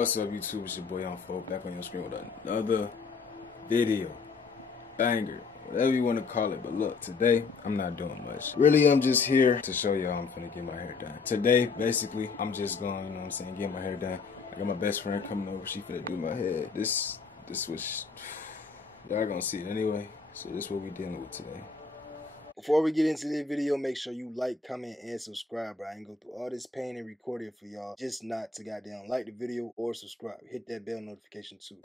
What's up, YouTube? It's your boy Young Folk, back on your screen with another video. Banger, whatever you want to call it. But look, today, I'm not doing much. Really, I'm just here to show y'all I'm finna get my hair done. Today, basically, I'm just going, you know what I'm saying, get my hair done. I got my best friend coming over. She finna do my hair. This was, y'all gonna see it anyway. So this is what we dealing with today. Before we get into this video, make sure you like, comment, and subscribe, bro. I ain't go through all this pain and recording for y'all just not to goddamn like the video or subscribe. Hit that bell notification too.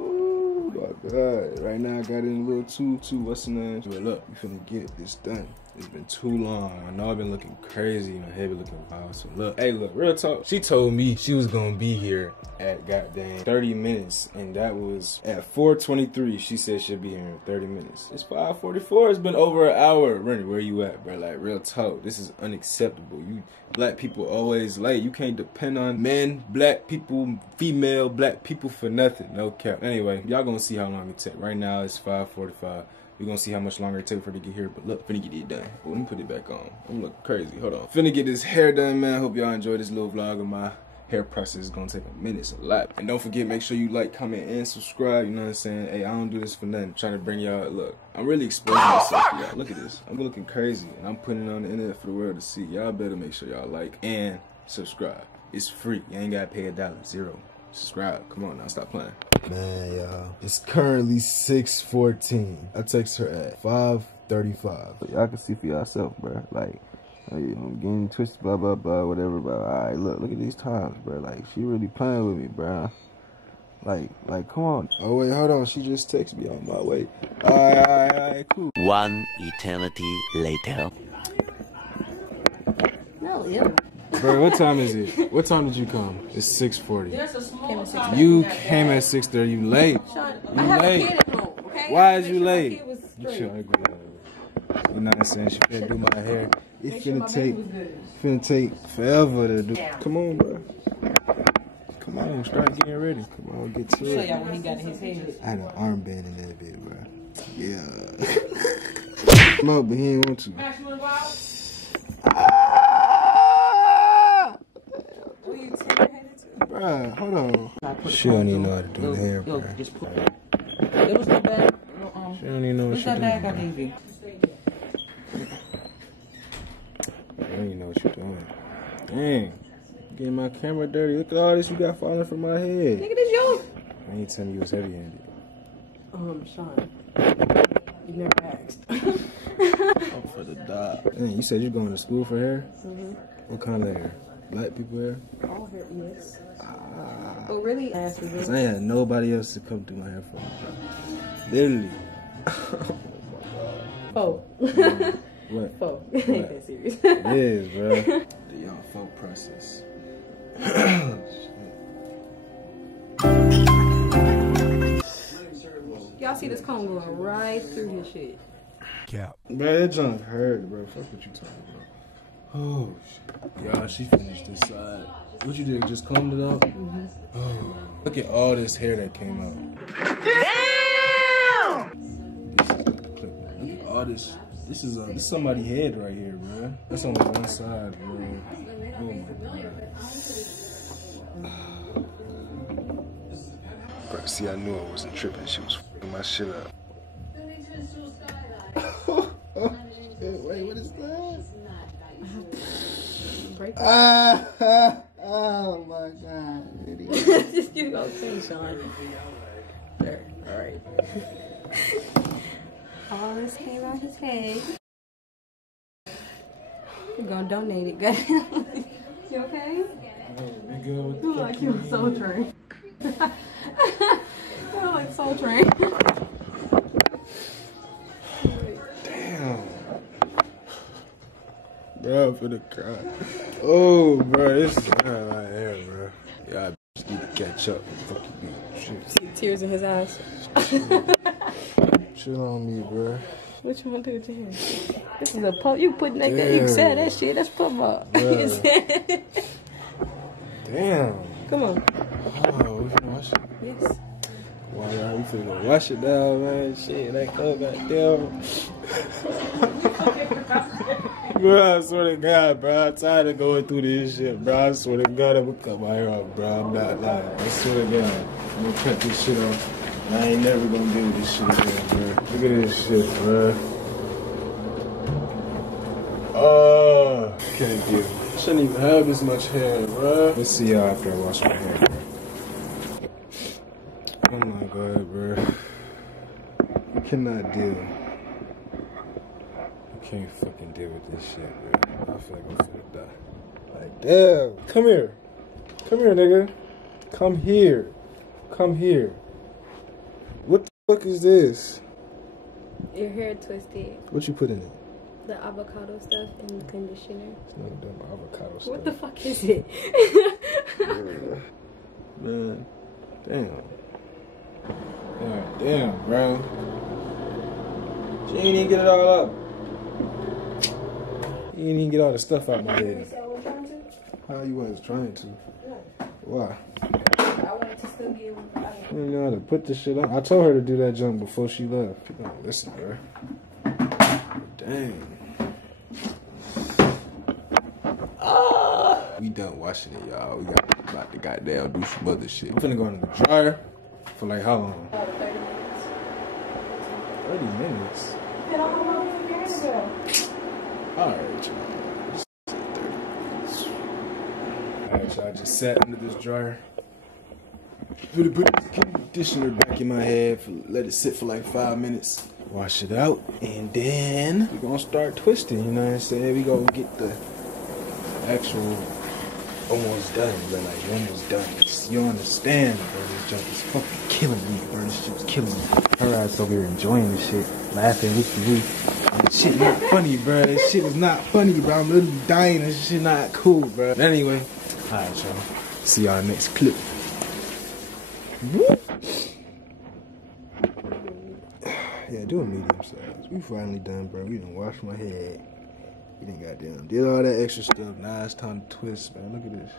Oh my god. Right now I got in a little too what's the name? But look, we finna get this done. It's been too long. I know I've been looking crazy. My head been looking wild. So look, hey look, real talk. She told me she was gonna be here at goddamn 30 minutes. And that was at 4:23. She said she'll be here in 30 minutes. It's 5:44. It's been over an hour. Rennie, where you at, bro? Like, real talk. This is unacceptable. You black people always late. You can't depend on men, black people, female, black people for nothing. No cap. Anyway, y'all gonna see how long it take. Right now it's 5:45. We're gonna see how much longer it takes for her to get here, but look, finna get it done. Oh, let me put it back on. I'm looking crazy, hold on. Finna get this hair done, man. Hope y'all enjoy this little vlog of my hair process. It's gonna take a minute, it's a lot. And don't forget, make sure you like, comment, and subscribe, you know what I'm saying? Hey, I don't do this for nothing. I'm trying to bring y'all, look, I'm really exposing myself to y'all. Look at this, I'm looking crazy, and I'm putting it on the internet for the world to see. Y'all better make sure y'all like and subscribe. It's free, you ain't gotta pay $1, zero. Subscribe, come on now, stop playing. Man, y'all, it's currently 6:14. I text her at 5:35. So y'all can see for yourself, bro. Like, I'm getting twisted, blah, blah, blah, whatever, bro. All right, look at these times, bro. Like, she really playing with me, bro. Like, come on. Oh, wait, hold on. She just texted me on my way. All right, cool. One eternity later. No, yeah. Bro, what time is it? What time did you come? It's 6:40. You came at 6:30. You late. Sean, you I have late. a kid at home, okay? Why is you late? You sure? You know what I'm saying? She finna do my hair. It's finna take forever to do. Come on, bro. Come on, start getting ready. Come on, get to it. Show y'all what he got in his head. I had an armband in that bit, bro. Yeah. Come on, but he didn't want to. Bruh, hold on. She don't even know how to do the hair, bruh. Just put it. It was the bag. She don't even know what she's doing. That bag I gave you. I don't even know what you're doing. Dang. Getting my camera dirty. Look at all this you got falling from my head. Nigga, this yours. I ain't telling you was heavy-handed. Sean. You never asked. I'm for the dog. Dang, you said you're going to school for hair? Mm-hmm. What kind of hair? Black people hair? All hair, yes. But really, ass was Cause I ain't had nobody else to come do my hair for me, bro. Literally. Oh. What? Oh. Ain't that serious. It is, bro. The y'all folk process. Y'all see this comb going right through his shit. Cap. Bro, that junk hurt, bro. Fuck what you talking about. Oh, shit. Y'all, she finished this side. What you did, just combed it out? Mm-hmm. Oh, look at all this hair that came out. Damn! Look at all this. This is somebody's head right here, bro. That's only one side, bro. Oh my god. Bro, see, I knew I wasn't tripping. She was fucking my shit up. Wait, what is that? Oh my god. Just give go clean, Sean. There, alright. All this came out his head. We're gonna donate it, guys. You okay? You good with the you look like you were Soul Train. You look like Soul Train. Damn. Bro, I'm finna cry. Oh, bro, this is not my hair, bro. Y'all need to catch up. Fuck you, shit. See tears in his eyes. Chill on me, bro. What you want to do with your hair? This is a pump. You put that. You can say that shit. That's pump up. Damn. Come on. Oh, we finna wash it? Yes. Wow, y'all, we finna go wash it down, man. Shit, that cold goddamn. Bro, I swear to God, bro, I'm tired of going through this shit, bro. I swear to God, I'm gonna cut my hair off, bro. I'm not lying. I swear to God, I'm gonna cut this shit off. I ain't never gonna do this shit again, bro. Look at this shit, bro. Oh, can't do it. I shouldn't even have this much hair, bro. Let's see y'all after I wash my hair, bro. Oh my God, bro. I cannot deal. I can't fucking deal with this shit, bro. I feel like I'm finna die. Like, damn. Come here. Come here, nigga. Come here. Come here. What the fuck is this? Your hair twisted. What you put in it? The avocado stuff and the conditioner. It's not dumb avocado stuff. What the fuck is it? Man. Damn. God damn, bro. She ain't even get it all up. You ain't even get all the stuff out my head. How you was trying to? Why? I wanted to still be able to. You didn't know how to put this shit on. I told her to do that jump before she left. You don't listen, bro. Dang. We done washing it, y'all. We got about to goddamn do some other shit. I'm finna go in the dryer for like how long? 30 minutes. 30 minutes? Get on my girl. Alright, y'all. Alright, y'all. Just sat under this dryer. Really put the conditioner back in my head. Let it sit for like 5 minutes. Wash it out. And then we're gonna start twisting, you know what I'm saying? We gonna get the actual almost done, bro. Like, almost done. You don't understand, bro. This junk is fucking killing me, bro. This shit was killing me. Her ass over here enjoying this shit. Laughing with the roof. This shit not funny, bro. This shit is not funny, bro. I'm literally dying. This shit not cool, bro. But anyway, alright, y'all. See y'all next clip. Yeah, do a medium size. We finally done, bro. We done washed my head. We done goddamn did all that extra stuff. Now it's time to twist, man. Look at this.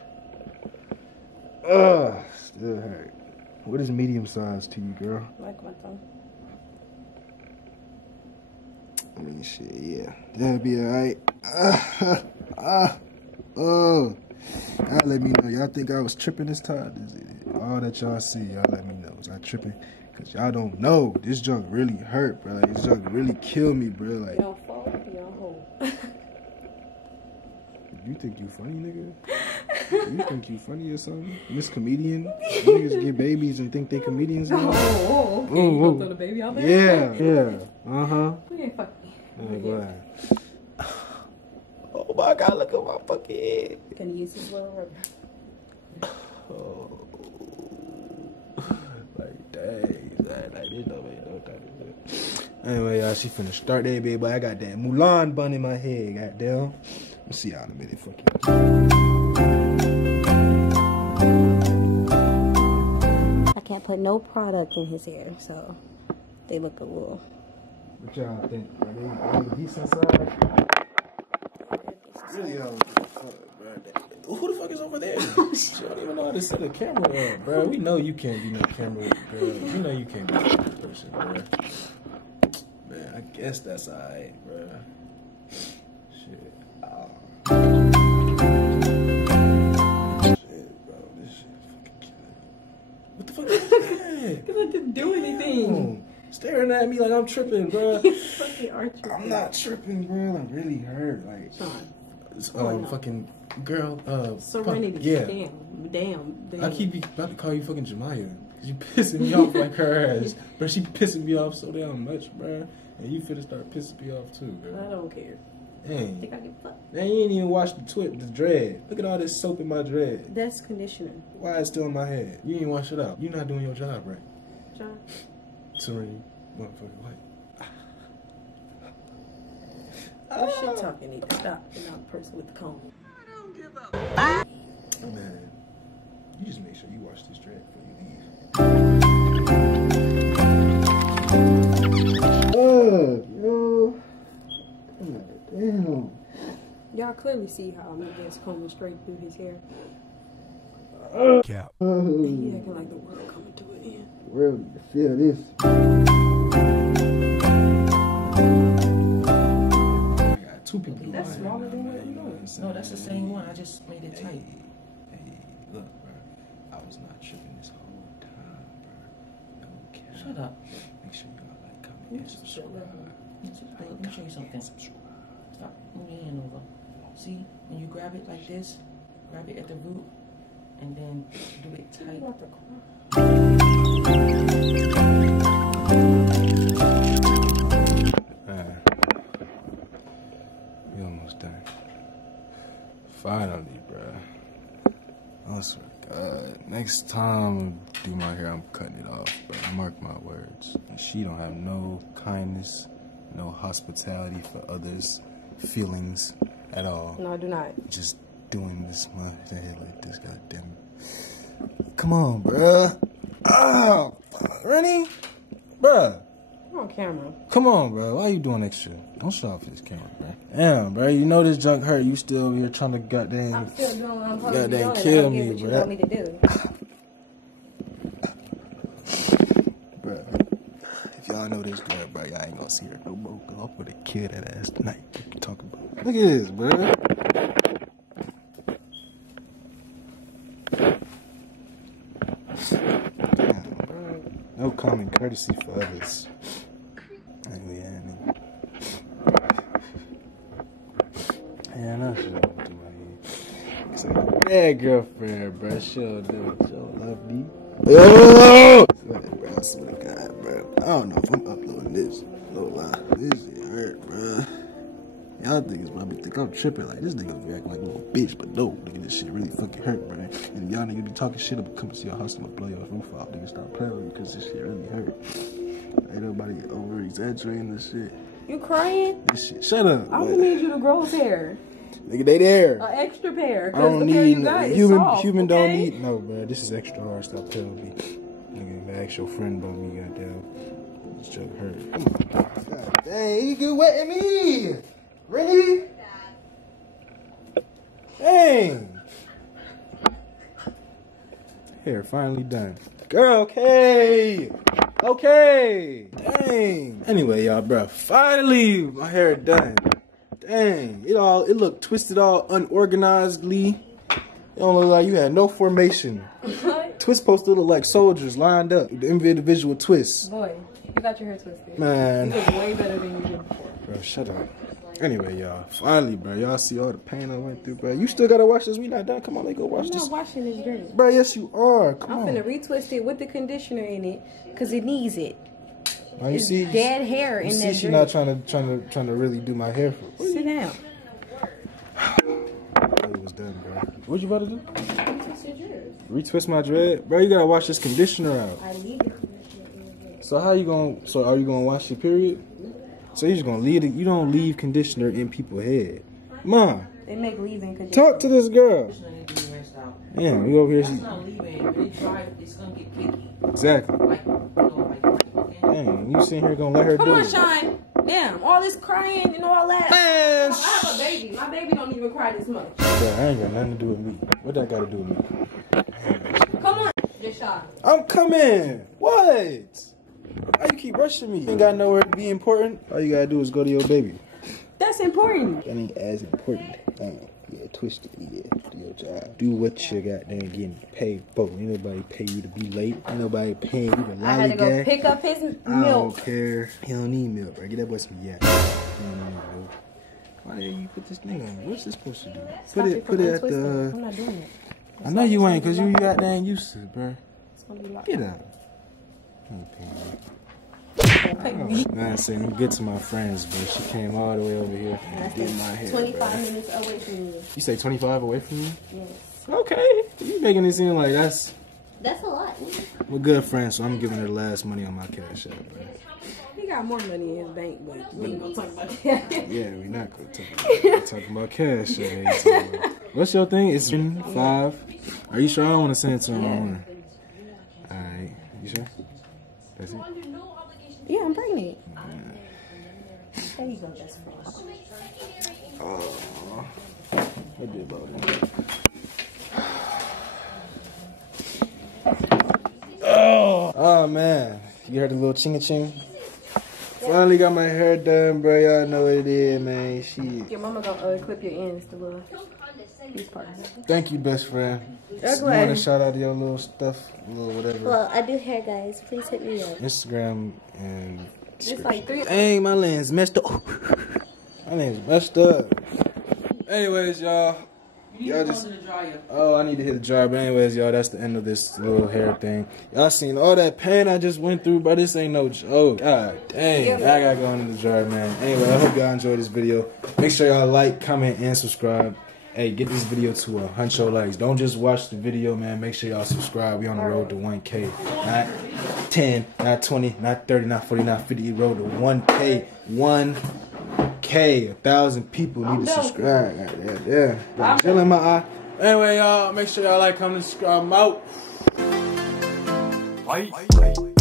Ugh, still hurt. What is medium size to you, girl? Like my tongue. I mean, shit, yeah. That'll be alright. Oh. Y'all let me know. Y'all think I was tripping this time? All that y'all see, y'all let me know. Was I tripping? Cause y'all don't know. This junk really hurt, bro. Like, this junk really killed me, bro. Like, Your fault, your hole. You think you funny, nigga? You think you funny or something? Miss Comedian? Niggas get babies and think they comedians now? Oh, okay. You gonna throw the baby out there? Yeah. Uh-huh. You ain't fuck me. Oh, glad. Oh my God, look at my fucking head. Can you use this little rubber? Oh. Like, dang. Like, this don't make no time. Anyway, y'all, she finna start that baby. I got that Mulan bun in my head, goddamn. We'll see y'all in a minute. Fuck you. I can't put no product in his hair, so they look a little. What y'all think? Are they decent size? Really, who the fuck is over there? She don't even know how to set a camera up, bro. We know you can't be no camera girl. You know you can't be no person, bro. Man, I guess that's alright, bro. Shit. Oh. Shit, bro. This shit fucking killing me. What the fuck is that? Because I didn't do anything. Staring at me like I'm tripping, bro. You fucking are tripping. I'm not tripping, bro. I'm really hurt. Like, Sean. fucking girl. Serenity. Yeah. Damn. I keep about to call you fucking Jemiah. You pissing me off like her ass. Bro, she pissing me off so damn much, bro. And you finna start pissing me off too, girl. I don't care. Dang. Think I give a fuck? Man, you ain't even washed the dread. Look at all this soap in my dread. That's conditioner. Why it's still in my head? You ain't wash it out. You're not doing your job right. John. Serenity, motherfucker, what? That shit talking need to stop. You're not the person with the comb. I don't give a Man, you just make sure you wash this dread before you leave. Yo. Damn. Y'all clearly see how I'm just combing straight through his hair. Cap. He acting like the world coming to an end. World, you feel this? I got super blue. That's smaller than what you know what I'm saying? No, that's the same one. I just made it tight. Hey, look, bro. I was not tripping this whole time, bro. No cap. Shut up. Make sure y'all like, comment, and subscribe. Let me show you something. Stop. Move your hand over. See, when you grab it like this, grab it at the root, and then do it tight. We almost done. Finally, bro. I swear to God. Next time I do my hair, I'm cutting it off, bro. Mark my words. And she don't have no kindness, no hospitality for others' feelings at all. No, I do not. Just doing this month hair like this, goddamn it. Come on, bruh. Oh, Rennie? Bruh. I'm on camera. Come on, bro. Why you doing extra? Don't show off this camera, bro. Damn, bro. You know this junk hurt. You still over here trying to goddamn... I'm still doing what I'm supposed to be doing. kill I me, get what you bro. want me to do. Bro, if y'all know this girl, bro, y'all ain't gonna see her no more. Cause I'm gonna kill that ass tonight. What you talking about? Look at this, bro. Damn, bro. No common courtesy for others. Yeah, I know she'll do my hair. It's like a bad girlfriend, bro. She'll do it. She'll love me. Oh! Bro, I swear to God, bro. I don't know if I'm uploading this. No lie. This shit hurt, bro. Y'all think I'm tripping. Like, this nigga be acting like a little bitch, but no, nigga, this shit really fucking hurt, bro. And if y'all niggas be talking shit, I'm coming to your house, I'm gonna blow your roof off. Nigga, stop playing with me because this shit really hurt. Ain't nobody over exaggerating this shit. You crying? This shit. Shut up. I don't need you to grow hair. Nigga, they there. An extra pair. I don't the pair need you got is human. soft, Human okay? don't need. No, bro. This is extra hard. Stop telling me. Nigga, ask your friend about me. Goddamn. This joke hurt. God dang, you get wet at me. Really? Dang. Hair finally done. Girl, okay. Okay. Dang. Anyway, y'all, bro. Finally, my hair done. Dang. It looked twisted all unorganizedly. It don't look like you had no formation. What? Twists supposed to look like soldiers lined up. The individual twists. Boy, you got your hair twisted. Man. You look way better than you did before. Bro, shut up. Anyway, y'all. Finally, bro. Y'all see all the pain I went through, bro. You still gotta watch this. We not done. Come on, let's go watch I'm this. not washing this dress. Bro, yes, you are. Come I'm on. finna retwist it with the conditioner in it, cause it needs it. Now, you It's see, dead hair in you that see, she dress. not trying to really do my hair for. Sit down. It was done, bro. What you about to do? Retwist your dress. Retwist my dread, bro. You gotta wash this conditioner out. I leave the conditioner in the dress. So how you gonna? So are you gonna wash your period? So you just gonna leave it? You don't leave conditioner in people's head, Mom. They make leave-in conditioner. Talk to this girl. This one need to be rinsed out. Yeah, we over here. That's not leaving. If it dry, it's gonna get cakey. Exactly. Like, okay. Dang, you sitting here gonna let her Come do on, it? Shine. Damn, all this crying and all that. Man, I have a baby. My baby don't even cry this much. bro, I ain't got nothing to do with me. What that got to do with me? Come on, just Shine. I'm coming. What? Why you keep rushing me? You ain't got nowhere to be important. All you gotta do is go to your baby. That's important. That ain't as important. Yeah, twist it. Yeah, do your job. Do what you got there getting paid for. Ain't nobody pay you to be late. Ain't nobody paying you to lollygag. I had to go pick up his milk. I don't care. He don't need milk, bro. Get that boy some yak. He don't need milk. Why did you put this thing on? What's this supposed to do? Stop Put it at from untwisting. the. I'm not doing it. I know you ain't, cause you got dang used to it, bro. It's gonna be locked. Get out. Pay me. Nah, saying I'm good to my friends, but she came all the way over here and did my hair. 25 minutes away from you. You say 25 away from me? Yes. Okay. You making it seem like that's. That's a lot. We're good friends, so I'm giving her the last money on my cash app, bro. He got more money in his bank, but we ain't gonna talk about that. Yeah, we're not gonna talk about that. We're talking about cash. What's your thing? It's 5. Are you sure? I don't want to send it to him. Yeah. Alright. You sure? That's it? Yeah, I'm pregnant. There you go, best friend. Oh, I did about that. Oh man, you heard the little ching-a-ching? Finally got my hair done, bro. Y'all know what it is, man. Shit. Your mama gonna clip your ends, the little these parts. Thank you, best friend. You glad. want to shout out to your little stuff, little whatever. Well, I do hair, guys. Please hit me up. Instagram and. It's like 3. Dang, my lens messed up. My lens messed up. Anyways, y'all. Y'all just. Oh, I need to hit the dryer. But anyways, y'all, that's the end of this little hair thing. Y'all seen all that pain I just went through, but this ain't no joke. God dang. I gotta go into the dryer, man. Anyway, I hope y'all enjoyed this video. Make sure y'all like, comment, and subscribe. Hey, get this video to 100 likes. Don't just watch the video, man. Make sure y'all subscribe. We on the road to 1K. Not 10, not 20, not 30, not 40, not 50. Road to 1K. 1K. 1,000 people need to subscribe. Yeah. Got gel in my eye. Anyway, y'all, make sure y'all like, comment, subscribe. I'm out. Bye.